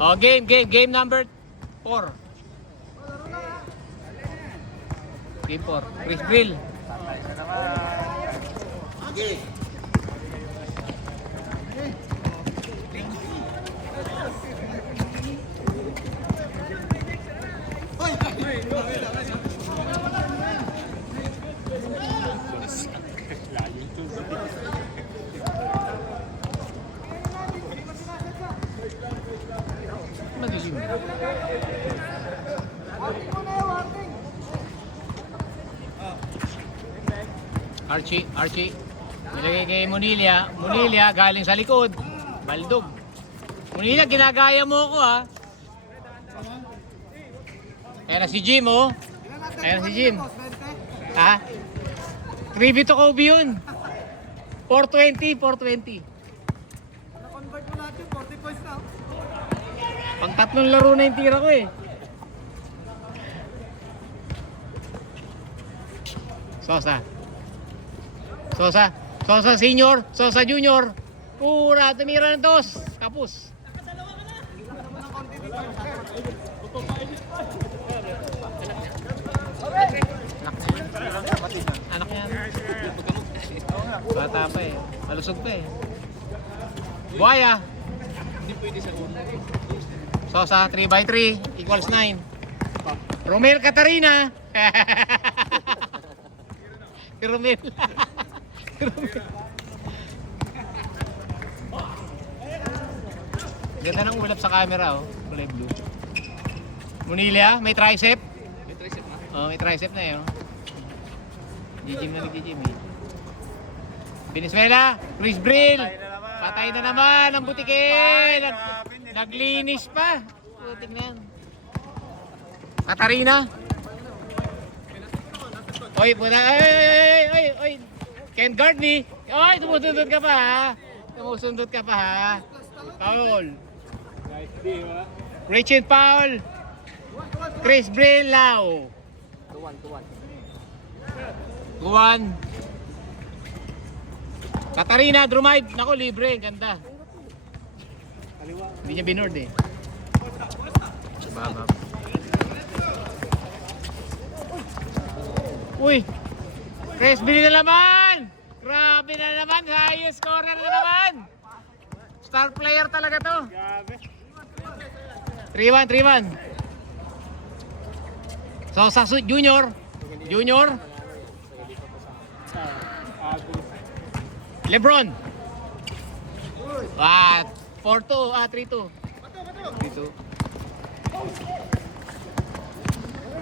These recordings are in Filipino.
Oh, game number 4. Game 4. Chris Brill. Okay. Madilim. Archie. Nilagay kay Munilia. Munilia galing sa likod. Baldog. Munilia, ginagaya mo ako ha. Ayan na si Jim oh. Ayan na si Jim. Ha? Tribute to Kobe yun. 420. Na-convert mo natin, 40 points na. Pang 3 laro na yung tira ko eh. Sosa senior, Sosa junior. Pura, tumira ng 2. Kapus. Anak niya. Bata pa eh. Malusog pa eh. Buhaya. Hindi pwede sa ulo. Sosa 3x3 equals 9. Romel Catarina. Romel. Ganda ng ulap sa camera oh. Kulay blue. Munilia, may tricep. May tricep na. Oh, may tricep na yun. Gigim na nag-gigim eh. Venezuela, Chris Brill. Patay na naman ang butike. Naglinis pa. Putik na yan. Katarina. Oy, puna. Oy. Can't guard me. Oy, tumusundot ka pa ha. Tumusundot ka pa ha. Foul. Nice day, ha? Richard Paul. Chris Brill, Lau. 2-1. Katarina, Drumaid. Naku, libre. Ganda. Hindi niya binord eh. Baba. Uy! Chris Brill na naman! Grabe na naman! Highest scorer na naman! Star player talaga to. 3-1. So, Sasu Junior. Lebron. 4-2. 3-2.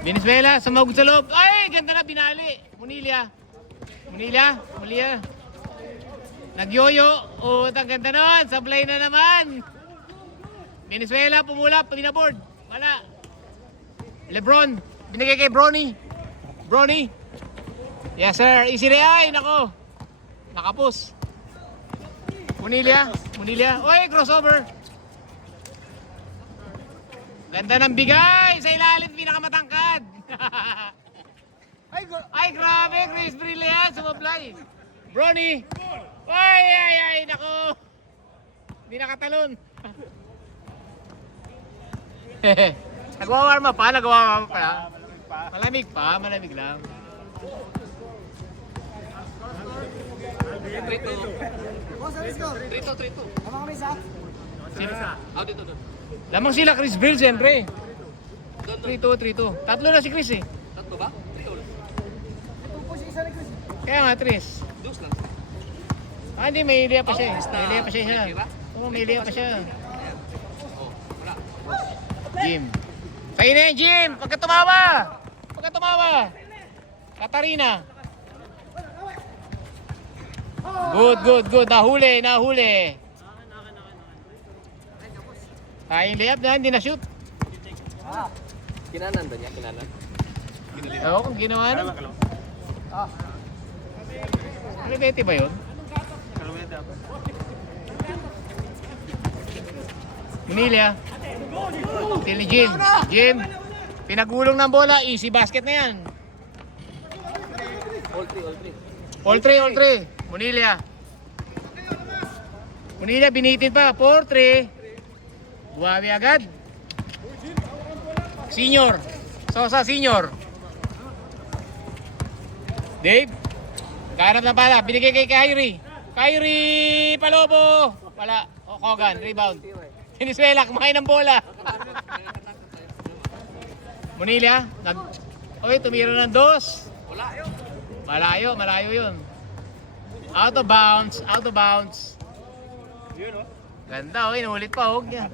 Venezuela, sumagod sa loob. Ay, ganda na, binali. Munilia. Nagyoyo. Oh, ang ganda nun. Sablay na naman. Venezuela, pumulap, pinaboard. Wala. Lebron. Binigay kay Bronny. Yes, sir. Easy na ay. Nako. Nakapos. Munilia. Oy, crossover. Ganda ng bigay. Sa ilalim, pinakamatangkad. Ay, grabe. Chris Brill yan. Sumablay. Bronny. Ay, nako. Hindi nakatalon. Nagwawarma pa. Malamig lang. 3-2. Tama kami sa? Dito. Lamang sila Chris Brill, siyempre. 3-2. Tatlo na si Chris eh. Tatlo ba? 3 ulit. Ito po si isa ni Chris. Kaya nga, Tris. Dos lang. Hindi, may idea pa siya. basta- May idea pa siya. okay ba? Oo, may idea pa siya. Oh, wala. Jim. Sa'yo na yan, Jim! Pagka tumawa! Katarina. Good. Nahuli. Kayang layup na, hindi na shoot. Kinanan ba niya? Kinanan? Oo, kung ginawa na. Kalibete ba yun? Munilia. Till ni Jim. Pinagulong ng bola. Easy basket na yan. All three. All three. Munilia, binitin pa. 4-3. Buhawi agad. Senior. Sosa Senior. Dave. Ganap ng pala. Binigay kay Kyrie. Kyrie Palobo. Wala. Hogan. Rebound. Venezuela. Kumain ng bola. Munilia. Okay, tumira ng 2. Wala. Malayo yun. Out of bounds. Ganda, okay. Inulit pa, huwag yan.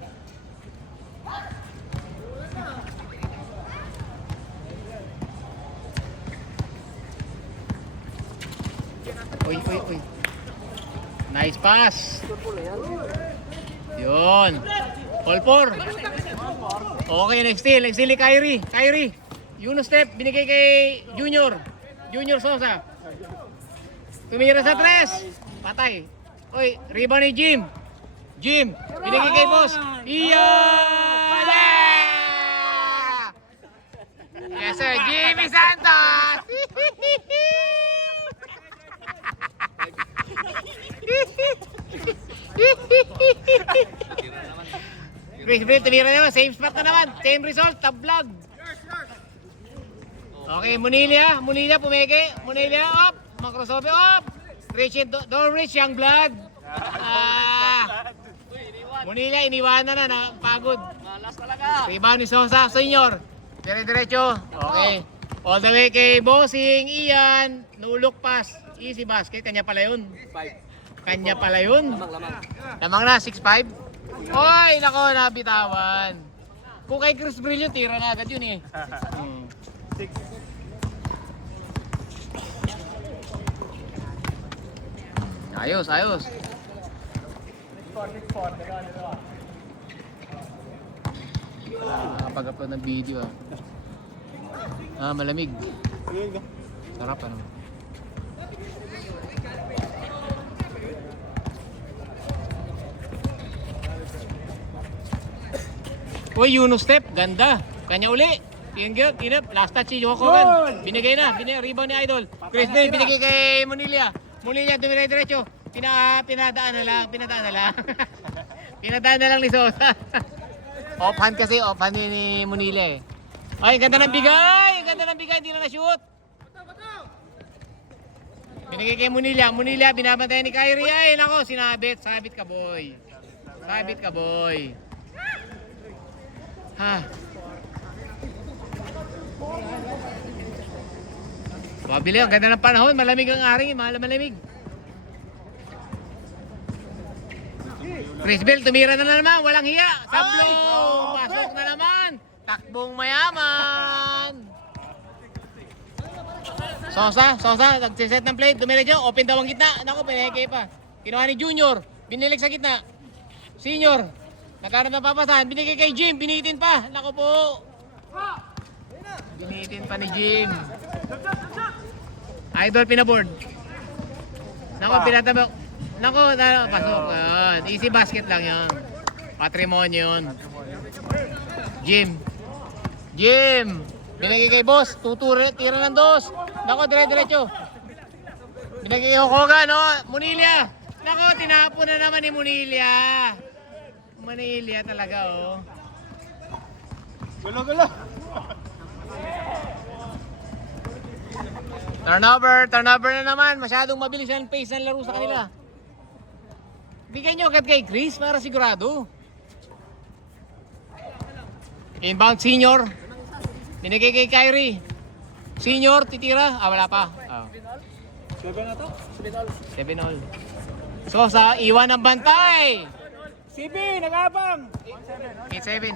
Uy. Nice pass. Yun. All 4. Okay, next steal ni Kyrie. Yun step, binigay kay Junior Sosa. Tumira sa 3. Patay. Uy, rebound ni Jim, binigay kay boss. Iyan! Yes sir, Jimmy Santos! Chris Brill, tumira naman. Same spot na naman. Same result, tablag. Okay, Munilia pumeke. Munilia, up. Macrosoft, up. Don't reach, young blood. Munilia, iniwanan na, pagod. Malas talaga. Rebound ni Sosa, Senior. Dire-diretso. Okay. All the way kay Bossing, Ian. No look pass. Easy basket. Kanya pala yun. 5. Lamang na, 6'5". Oy, nako, nabitawan. Kung kay Chris Brillo, tira na agad yun eh. Ayos. Nakapag-upload ng video malamig. Sarap ano. Uy, Yuno step, ganda. Kanya uli. Tinap, last touch si Jokovan. Binigay na, rebound ni Idol. Chris Day, binigay kay Munilia. Munilia, dumire-diretso. Pinadaan na lang. Pinadaan na lang ni Sosa. Offhand kasi, offhand ni Munilia eh. Ay, ganda ng bigay, hindi na na-shoot. Binigay kay Munilia, binabantay ni Kyrie. Ay, nako, sabit ka boy. Ha. Pabili, ang ganda ng panahon, malamig ang aring, malamig. Chris Bell, tumira na naman, walang hiya. Sablong, pasok na naman. Takbong mayaman. Sosa, nagsiset ng plate, dumiretso, open daw ang gitna. Naku, pineke pa. Kinuha ni Junior, binilig sa gitna. Senior, nagkaroon ng papasahan, binigay kay Jim, binitin pa. Naku po. Binitin pa ni Jim. Idol pinaboard. Naku, pinatabak. Naku, pasok. Easy basket lang yan. Patrimonyo yun. Jim. Binigay kay boss. Tira ng 2. Naku, dire-diretso. Binigay kay Hogan, no? Munilia. Naku, tinapon na naman ni Munilia. Munilia talaga, oh. Gulo. Turnover na naman. Masyadong mabilis ang pace ng laro sa kanila. Bigyan nyo agad kay Chris para sigurado. Inbound Senior. Binigay kay Kyrie. Senior, titira. Wala pa. 7 na to? 7 all. Sosa, iwan ng bantay. CB, nag-abang! 8-7.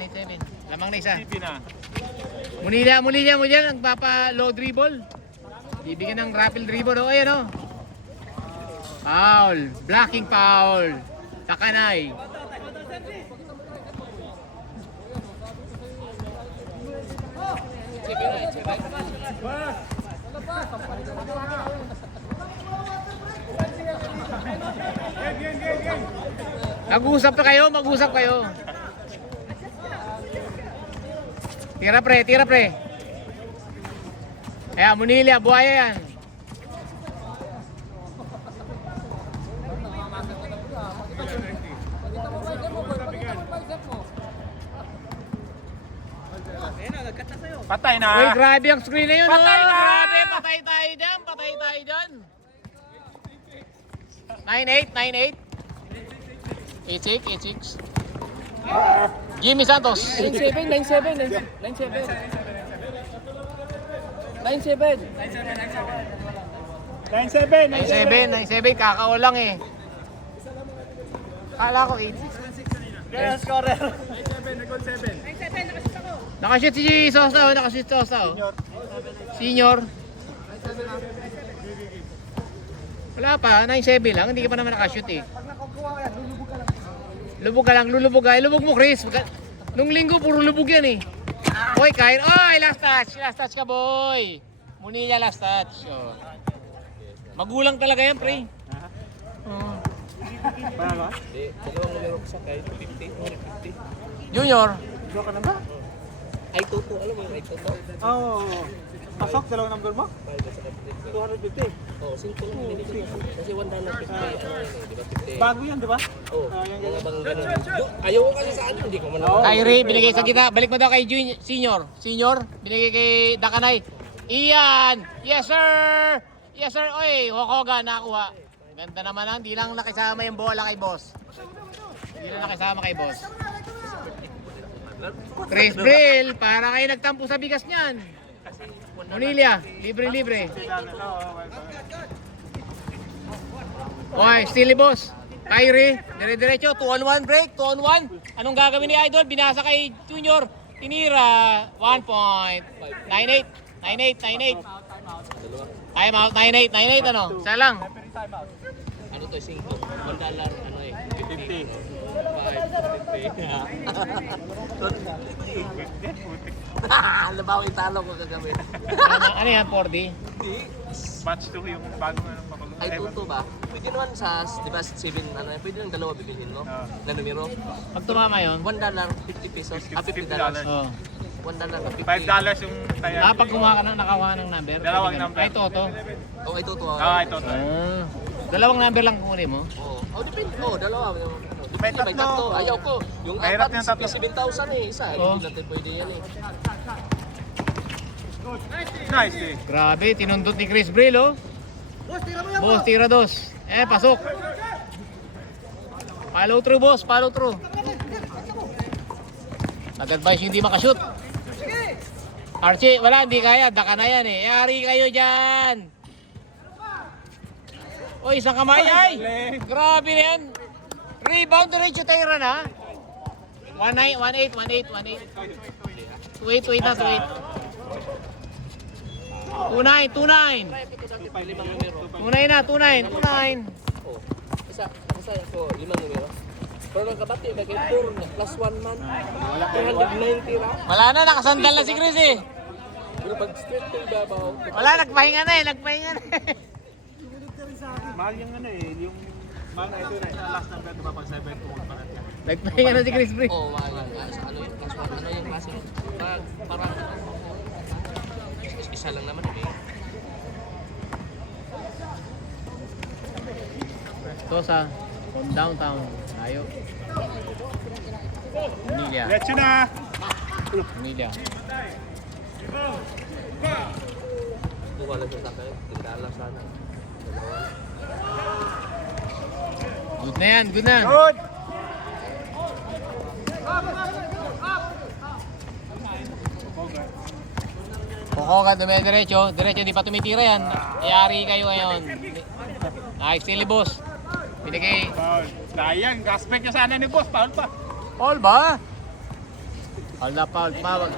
Lamang na isa. CB na. Munilia mo dyan. Nagpapa-low dribble. Bibigyan ng raffle dribble. O, ayan o. Foul. Blocking foul. Takanay. Mag-usap kayo. Tira pre. Ayan, Munilia, buhaya yan. Patay na. Uy, grabe ang screen na yun. Patay oh. na! Grabe, patay tayo dyan. Patay tayo dyan. 9-8, 9-8. 8-6. Jimmy Santos. 9-7. 9-7. 9-7, kakaulang eh. Kala ko 8. Kaya scorer. Nakashoot si Sosa, nakashoot Sosa. Senior. Wala pa, 9-7 lang, hindi ka pa naman nakashoot eh. Lulubog ka lang. Lulubog mo, Chris. Nung linggo, puro lubog yan eh. Oy, Kain. Oy, last touch ka, boy. Munilla last touch. Oh. Magulang talaga yan, pre. Oh. Paano ba? Dalawang numero ko sa kahit 50. Junior. Ikaw ka na ba? Ay, toto. Alam mo yung ay toto? Oo. Pasok, dalawang number mo? 250. Oo, simple lang yung binibili ko. Kasi $1.50 ano yun eh, di ba? 50. Bago yan, di ba? Oo. Yung Mga ganyan. bang ganun. Ayaw ko kasi sa ano, hindi ko man Kyrie, binigay sa kita. Balik mo daw kay Senior. Senior, binigay kay Dakanay. Ian! Yes, sir! Yes, sir! Oy, Hokoga, nakuha. Ganda naman lang. Di lang nakisama yung bola kay boss. Di lang nakisama kay boss. Chris Brill, para kayo nagtampo sa bigas niyan. Munilla, libre-libre. Oy, Steely boss. Kyrie, dire-diretso, 2-on-1 break, 2-on-1. Anong gagawin ni Idol? Binasa kay Junior. Tinira, 1 point. 9-8, 9-8. Time out, 9-8, ano? Isa lang. Ano to, 5. $1, ano eh. 50. 5, Labaw yung talo ko kagabi. Ano yan, 4D? Match 2 yung bagong ano pa. Ay, toto ba? Pwede naman sa, di ba, 7, ano, pwede ng dalawa bibilhin, no? Na numero. Pag tumama yun? $1, 50 pesos. Ah, $50. Oh. $1 na 50. $5 yung taya. Pag kumaha ka na, nakakuha ng number. Dalawang pwede ka- number. Ay, toto. Oh, ito to. Ito. Dalawang number lang kukunin mo. Oh, depende. Oh, dalawa. May Depende, may tatlo. tatlo. Ayaw ko. Yung Mahirap apat, yung tatlo. 7,000 eh. Isa, Oh. hindi natin pwede yan eh. Nice eh. Grabe, tinundot ni Chris Brill, oh. Boss, tira dos. Pasok. Follow through, boss. Follow through. Nag-advise yung hindi makashoot. Archie, wala, hindi kaya. Daka na yan eh. Yari kayo dyan. O, isang kamay ay. Grabe na yan. Rebound, diretso tayo na. 1-8. 2-8 na, 2-8. 2-9. 2-9 na, 2-9. Oh. Isa ako, 5 numero. Pero nagkabati, may kayo 4 na plus 1 man. 390 ra. Wala na, nakasandal na si Chris eh. Pero pag straight ko ibabaw. Wala, nagpahinga na eh. Mahal yung ano eh. Yung mahal na ito na. Last number ito ba pag 7 pumunta pa natin. Nagpahinga na si Chris Brill. Oh, wala. Ano yung plus 1? Ano yung klase? Parang isa lang naman eh. Ito sa downtown. Tayo. Munilla. Let's yun na. Munilla. Buka lang sa akin. Tingala sana. Good na yan, good na. Good. Kukoga, dumidiretso. Diretso, di pa tumitira yan. Yari kayo ngayon. Nice, Steely boss. Binigay. Foul. Sayang. Gaspek niya sana ni boss. Foul pa. Paul ba? Paul na, Paul. Tumawag.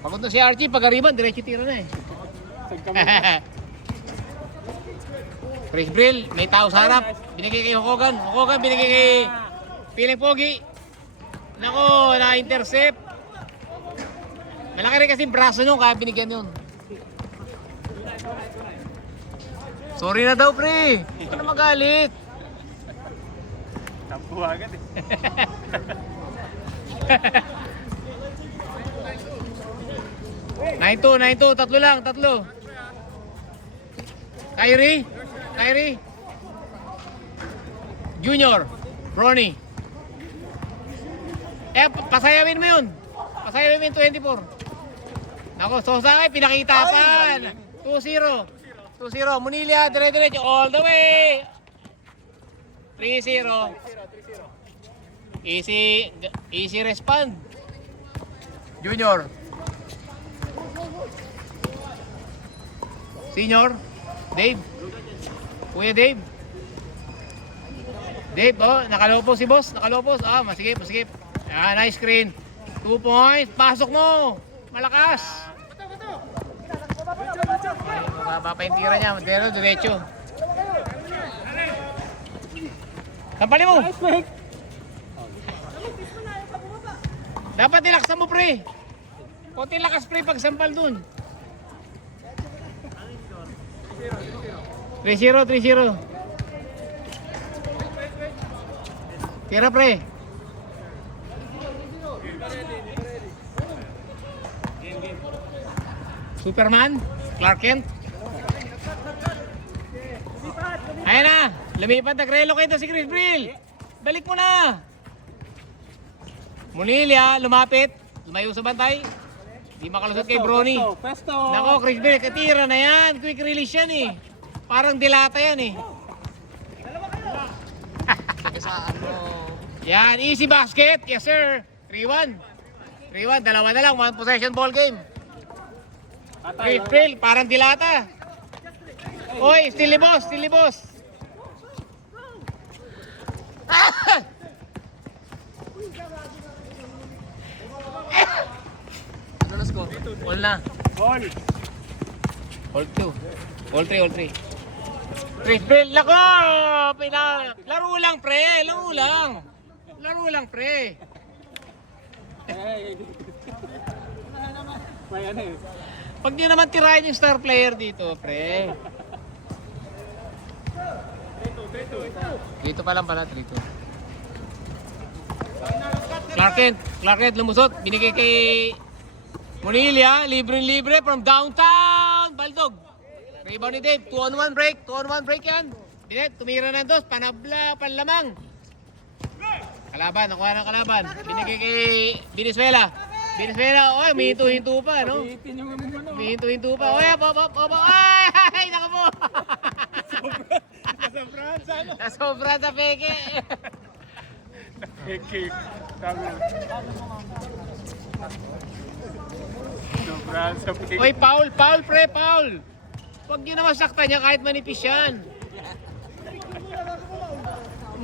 Pagod na si Archie, pag-ariban, diretso tira na eh. Chris Brill, may tao sa harap. Binigay kay Hokogan. Hokogan, binigay kay Piling Pogi. Nako, na-intercept. Malaki rin kasi braso nyo, kaya binigyan yun. Sorry na daw, pre. Hindi ka na magalit. Tampo agad eh. Nine two, tatlo lang. Kyrie. Junior. Ronnie. Pasayawin mo yun. Pasayawin mo yung 24. Nako, Sosa ay pinakita pa. 2-0. 2-0. Munilia, dire-diretso. All the way. 3-0. Easy respond. Junior. Senior. Dave. Kuya Dave. Dave, oh, nakalopos si boss. Nakalopos. Ah, masigip. Ah, nice screen. 2 points. Pasok mo. Malakas. Mababa pa yung tira niya. Pero diretso. Sampalin mo. Dapat nilaksan mo, pre. Konti lakas, pre, pag sampal dun. 3-0. Tira, pre. Superman, Clark Kent. Ayan na, lumipat, nag-relocate na si Chris Brill. Balik mo na. Munilia, lumapit. Lumayo sa bantay. Di makalusot kay Brony. Pesto. Nako, Chris Brill, katira na yan. Quick release yan eh. Parang dilata yan eh. Yan, easy basket. Yes sir. 3-1. 3-1, dalawa na lang. 1 possession ball game. Chris Brill, parang dilata. Oy, still boss. Ano na score? All na. All. All 2. All 3. Chris Brill, lako! Laro lang, pre. Laro lang, pre. May ano eh. Pag di naman tirahin yung star player dito, pre. 3-2 pa lang pala, 3-2. Clark Kent lumusot. Binigay kay Munilia. Libre from downtown. Baldog. Rebound ni Dave. 2-on-1 break. 2-on-1 break yan. Binet, tumira ng dos. Panabla, panlamang. Kalaban, nakuha ng kalaban. Binigay kay Venezuela. Oy, may hinto-hinto pa, no? May hinto-hinto pa. Oy, op. Ay, naka mo. Nasobra sa peke. Peke. Sobrang sa peke. Oy, foul, pre, foul. Huwag nyo naman saktan niya kahit manipis yan.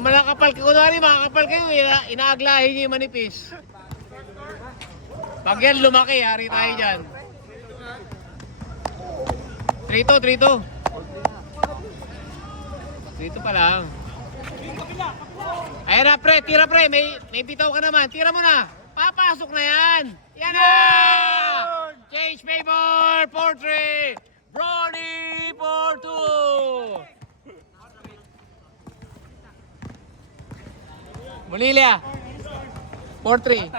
Malakapal ka, kunwari makakapal kayo, inaaglahin niyo yung manipis. Pag yan lumaki, hari tayo dyan. 3-2. 3-2 pa lang. Ayan na, pre, tira, pre. May bitaw ka naman. Tira mo na. Papasok na yan. Yan na! Change favor, 4-3. Brony, 4-2. Munilia. 4-3.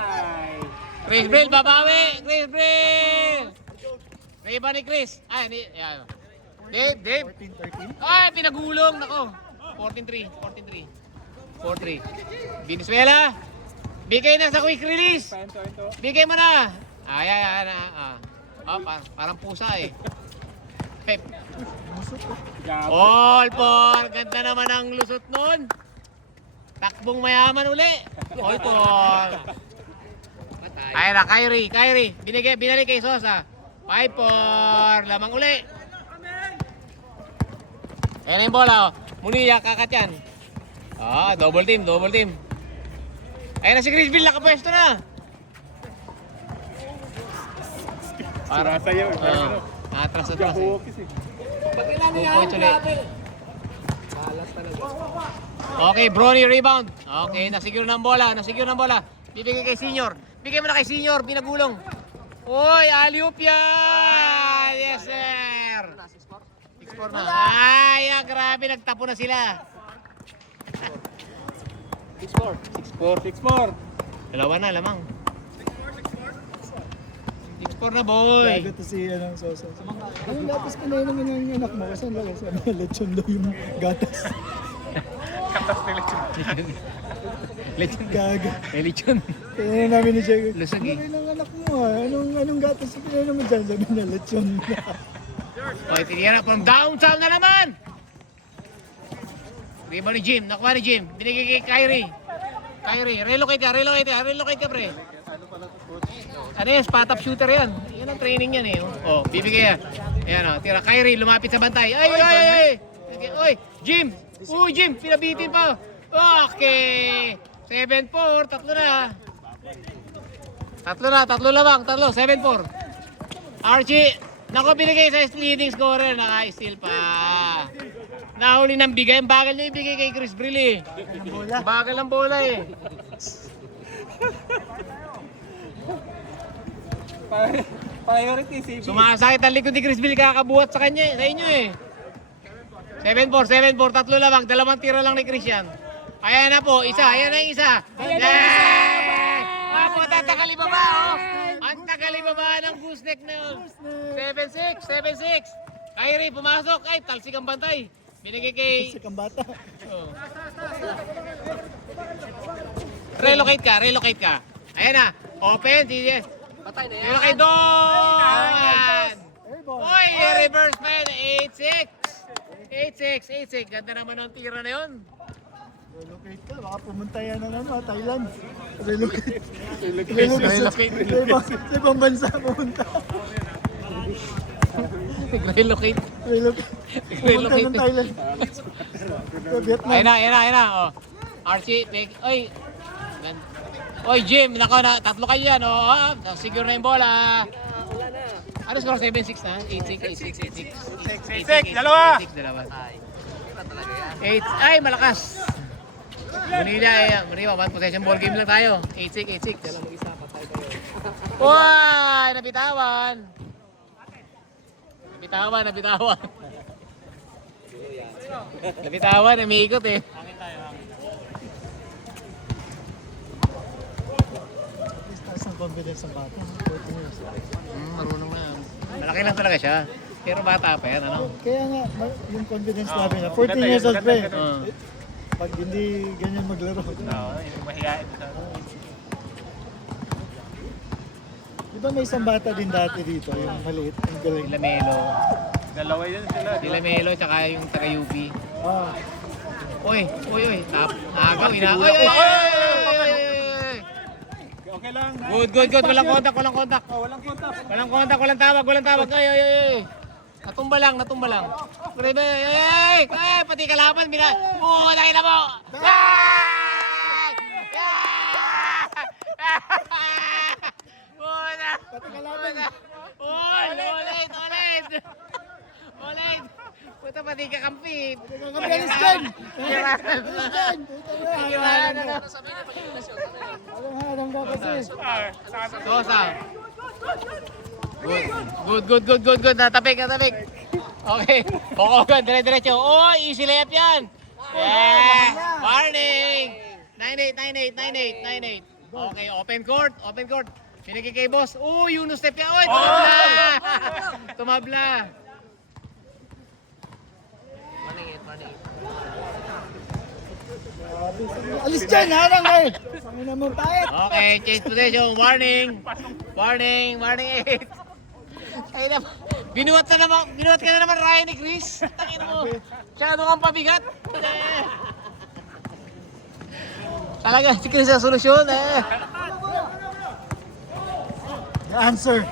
Chris Brill, babawi. Chris Brill. Reba ni Chris. Ay, yan. Dave. Ay, pinagulong. Nako. 14-3. 4-3. Venezuela. Bigay na sa quick release. Bigay mo na. Ay. Parang pusa eh. All for. Ganda naman ang lusot nun. Takbong mayaman uli. All for. Ay na, Kyrie. Binalik kay Sosa. 5-4. Lamang uli. Ayan yung bola. Munilia, kakat yan. Double team. Ayan na si Chris Brill, nakapwesto na. Para sa'yo. Atras. Pag ilan 2 yan, points ulit. Balas talaga. Okay, Brony rebound. Okay, nasiguro ng bola. Bibigay kay Senior. Bigay mo na kay Senior, binagulong. Oy, alley-oop yan! Yes, sir! 6-4 na. Ay, grabe, nagtapo na sila. 6-4. Dalawa na, lamang. 6-4 na, boy. Gago to si Sosa. Ano lapis ko na yun ang anak mo? Kasi ang laki sabi niya, lechon daw yung gatas. Lechon. Gaga. Eh, lechon. Tingnan namin ni Jay. Lusog eh. Ano ng anak mo ah? Anong gatas sa pinano mo dyan? Sabi na, lechon na. Okay, tinira from downtown na naman. Rebound ni Jim. Nakuha ni Jim. Binigay kay Kyrie. Kyrie, relocate ka pre. Ano yan? Spot up shooter yan. Yan ang training yan eh. Oh, bibigay yan. Ayan o, tira. Kyrie, lumapit sa bantay. Ay! Oy, Jim! Uy, Jim! Pinabitin pa. Okay. 7-4. Tatlo na. Tatlo lamang. 7-4. Archie, nako binigay sa leading scorer. Naka-steal pa. Nahuli ng bigay. Ang bagal niya ibigay kay Chris Brill eh. Bagal ng bola eh. Priority safety. Sumasakit ang likod ni Chris Brill. Kakabuhat sa kanya, sa inyo eh. 7-4. Tatlo lamang. Dalawang tira lang ni Christian. Ayan na po. Isa. Ayan na yung isa. Ayan na yung isa. Ang tagal ibaba oh. Ang tagal ibaba ng gooseneck na yun. 7-6. Kyrie, pumasok. Ay, talsik ang bantay. Binigay kay... Kasi kang bata. Oh. Relocate ka. Ayan na. Open. Patay na yan. Relocate doon. Airball. Oy, reverse pa yun. 8-6. Ganda naman ang tira na yun. Relocate ka. Baka pumunta yan ng Thailand. Relocate. Relocate. Sa ibang bansa pumunta. Relocate. Pumunta ng Thailand. Sa Vietnam. Ayun na. Oh. Archie, oy. Oy, Jim, nako na, tatlo kayo yan. Oh, siguro na yung bola. Wala na. Ano score? 7-6 na? 8-6. Dalawa. 8-6, dalawa. Ay. Iba talaga yan. 8, ay, malakas. Manila, one possession ball game lang tayo. 8-6. Kailan mag-isa, patay kayo. Uy, nabitawan. Nabitawan, umiikot eh. Taas ng confidence ng bata. 14 years. Marunong na yan. Malaki lang talaga siya. Pero bata pa yan, ano? Kaya nga, yung confidence namin na 14 years old pa eh. Uh, Pag hindi ganyan maglaro. Yung mahihain. Di ba may isang bata din dati dito, yung maliit, yung galing. Sila Melo. Dalawa yan sila. Sila Melo, tsaka yung taga-UP. Ah, Uy. Agaw, Uy. Okay lang. Good. Walang kontak. Walang kontak. Walang tawag. Ay. Natumba lang. Grabe, ay, pati kalaban, tayo na mo. pati kalaban. Ulit. Puta pati kakampi. Alis dyan! Walang harang ka kasi. Sosa. Good. Natapik. Okay. Okogan, dire-diretso. Oh, easy layup yan. Yeah. Warning. 9-8. Okay, open court. Pinagay kay boss. Oh, Yunus step yan. Oy, tumabla. Maningit. Alis dyan, harang ka eh! Pangina mo, pangit! Okay, change position. Warning 8. Ay na, binuhat ka na naman Ryan ni Chris. Tangina mo. Masyado kang pabigat. Talaga, si Chris ang solusyon eh. The answer!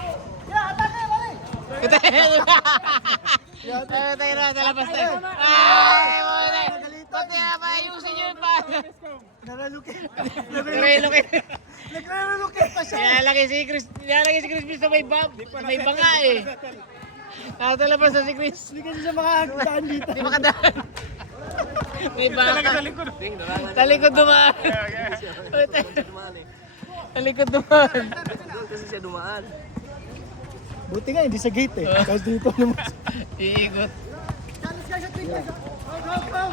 Tayo na, talabas tayo. Ay, muna. Pati ayusin nyo yung pa. Narelocate! Relocate. Nagre-relocate pa siya! Nilalagay si Chris sa may banga eh. Natalabas na si Chris. Hindi kasi siya makakagdaan dito. Hindi makadaan. May baka. Ding, narangan. Sa likod dumaan. Dumaan eh. Sa likod dumaan. Doon kasi siya dumaan. Buti nga, hindi sa gate eh. Tapos dito naman. Iikot.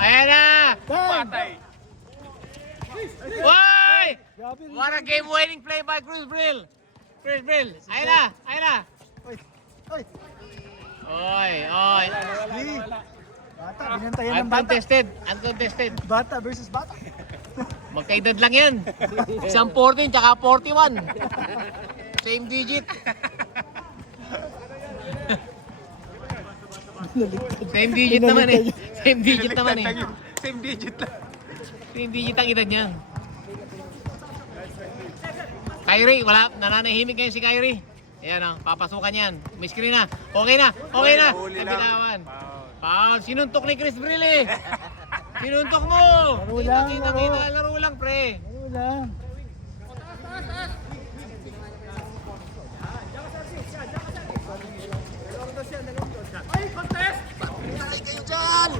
Ayan na! Patay. Why? Grabe. What a game-winning play by Chris Brill. Ayan na! Oy! Oy! Oy. Lee! Bata, binantayan ng bata. Uncontested. Uncontested. Bata versus bata. Magkaedad lang yan. Isang 14 tsaka 41. Same digit. Same digit naman eh. Same digit naman eh. Same digit lang. Same digit ang edad niyan. Kyrie, wala. Nananahimik ngayon si Kyrie. Ayan o, papasukan yan. May screen na. Okay na. Okay na. Huli Ang lang. binawan. Foul. Sinuntok ni Chris Brille. Sinuntok mo. Laro lang, Kita, laro. laro lang, pre. Ano lang.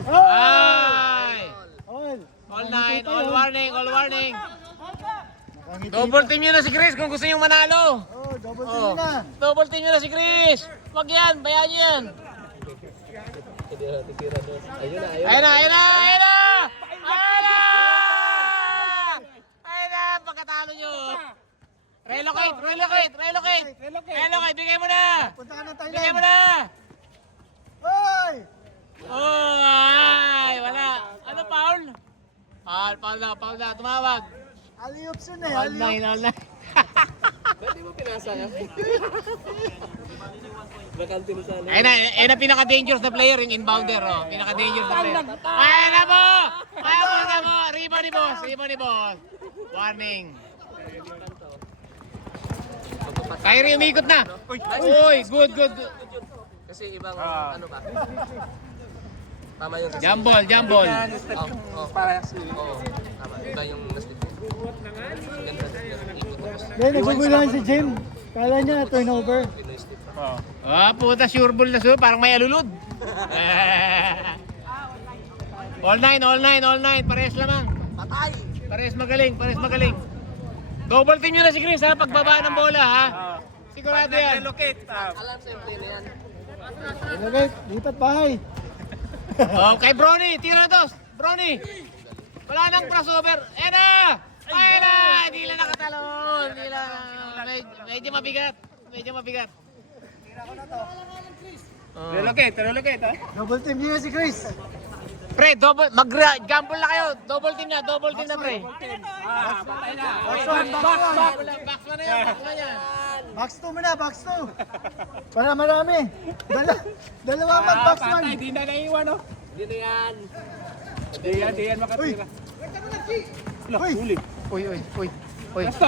Oh! Ay! All. All nine, all warning, all warning. Nakangiti Double pa. team nyo na si Chris kung gusto nyo manalo. Oh, double team Oh. na. Double team nyo na si Chris. Wag yan, bayaan nyo yan. Hindi na titira doon. Ayun na, ayun Ayun na, ayun na, ayun na! Ayun na! Ayun na, pagkatalo nyo. Relocate, relocate, relocate. Relocate, bigay mo na. Punta ka ng Bigay mo Thailand. na. Hoy! Oh, ay, wala. Ano, foul? Foul na, tumawag. Alley-oops yun eh, All alley-oops. nine, all nine. Ba't di mo pinasa nga? Bakante mo sana. Ayun na pinaka-dangerous na player, yung inbounder. Oh. Pinaka-dangerous na player. Ayun na po! Ayun na po! Rebound ni boss. Warning. Kyrie, umikot na. Uy, good. Kasi ibang ano ba? Tama yung kasi. Jump ball. Oh, Parehas. Oo, tama. Iba yung naslit. Ganda. Ikot tapos Hindi, naguguluhan si Jim. Kala niya turnover. Pinoy step. Puta, sure ball na sure. Parang may alulod. All nine. Parehas lamang. Patay! Parehas magaling. Double team nyo na si Chris ha, pagbaba ng bola ha. Sigurado yan. Relocate. Alam sa play na yan. Okay, lipat bahay. Oh, kay Brony, tira na to. Brony. Wala nang crossover. Ayan na! Hindi lang nakatalon. Medyo mabigat. Oh. Relocate ha. Double team niya si Chris. Pre, gamble na kayo. Double team na, pre. Patay na. Box 1, box 1. Box na yan. Box 2 muna, box 2. Para marami. Dalawa man, box 1. Di na naiwan oh. Hindi na yan. Di yan makatira. Uy! Huli. Uy.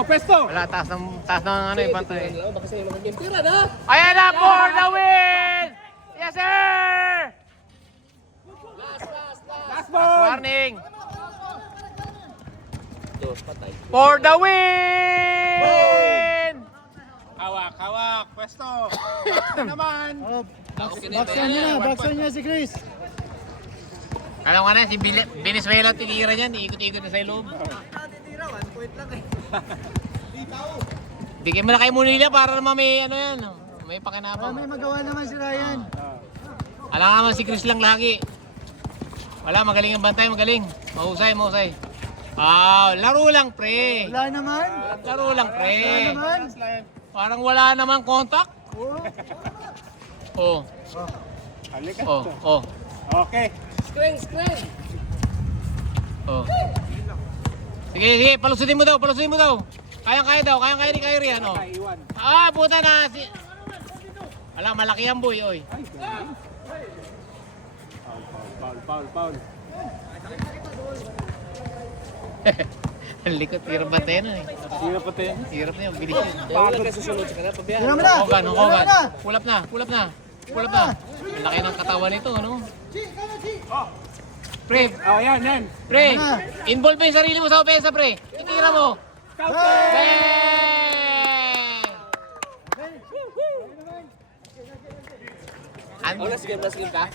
Pesto. Wala, taas ng ano yung bantay. Baka sa'yo magiging tira na! Ayan na, for the win! Yes, sir! Last ball. Warning! Ito, patay. For the win! Hawak. Pesto. Pesto naman. Oh, Okay na box yan. 1 niya na, box 1 niya si Chris. Alam ko na, si Venezuela tinira niyan, ikot-ikot na sa loob. Bigyan mo na kay Munila para naman may ano yan, oh. May Para pakinabang. may magawa naman si Ryan. Alam nga naman si Chris lang lagi. Wala, magaling ang bantay, magaling. Mahusay. Laro lang, pre. Wala naman. Laro lang, pre. Wala naman. Parang wala namang contact. Oh. Oh, Halika. oh. Okay. Screen! Oh. Sige, palusutin mo daw. Kayang-kaya ni Kyrie yan, oh. Naiwan. Puta na. Wala, malaki ang boy, oy. Foul. Ang likot, hirap bantay na eh. Sino pati? Hirap na yun, bilis yun. Kaya wala kayo susunod sa kanila, pabiyahan. Tira mo na. Hogan. Tira mo na. Pulap na. Ang laki ng katawan nito, ano? Pre, Oh, yan. pre. Involve mo yung sarili mo sa opensa, pre. Itira mo. Counter! Bang! Oh, last game ka?